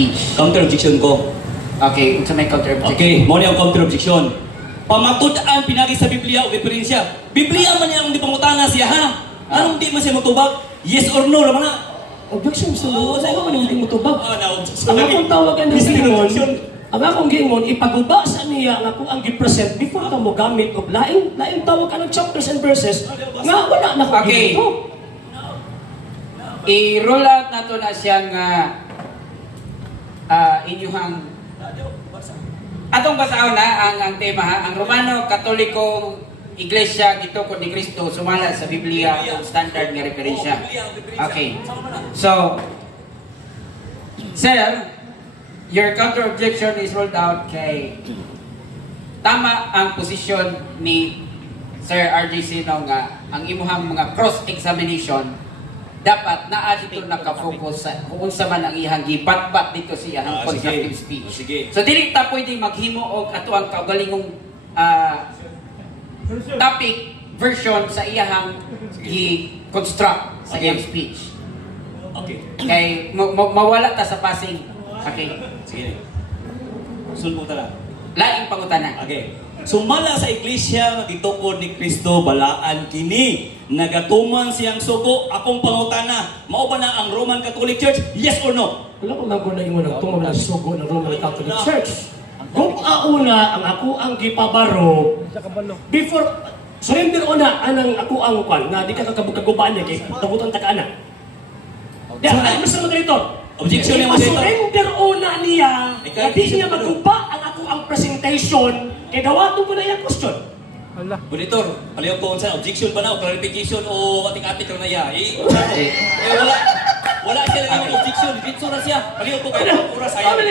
speech. Counter objection ko. Okay, unsa may counter objection? Okay, mo niya ang counter objection. Pamatud-an pinagi sa Biblia o referensya. Biblia man niya ang di pangutana siya ha. Anong di man siya matubag? Yes or no naman na. Objection sa mga sa mga hindi mo tubag. Na Ang akong tawagan ng gingon, ang akong gingon, ipaguba sa niya nga kung ang gipresent before ka mo gamit o laing tawag ka ng chapters and verses nga wala na ko Okay. ginito. I-roll out na to na siyang inyuhang atong basahon na ang tema ha, ang Romano Katolikong Iglesia gitukod ni Kristo sumala sa Biblia ang standard nga referensya. Okay. So, sir, your counter objection is rolled out kay tama ang posisyon ni Sir RJ Sino nga ang imuhang mga cross-examination dapat naa dito nakafocus sa kung unsa man ang iyang gibatbat dito sa iyang constructive speech. Sige. So dili ta pwedeng maghimo og ato ang kaugalingong topic version sa iyang gi-construct sa iyang speech. Okay. Kay mawala ta sa passing. Okay. Sige. Sulpo ta lang. Laing pangutana. Okay. Sumala sa iglesia nga gitukod ni Kristo balaan kini. Nagatuman siyang sugo akong pangutana. Mao ba na ang Roman Catholic Church? Yes or no? Wala ko lang na ingon ang tungod na sugo ng Roman Catholic Church. Kung auna ang ako ang gipabaro before surrender una anang ako ang kwan na di ka kakabukagubaan niya kay tabutan takana. Ya, ay mas mo dito. Objection niya mo dito. Surrender una niya. Na di niya maguba ang ako ang presentation kay dawato ko na yung question. Monitor, paliw ko sa objection ba na o clarification o ating-ating lang na ya. Wala siya lang yung objection. Dito na siya. Paliw ko kayo. Oras ayaw.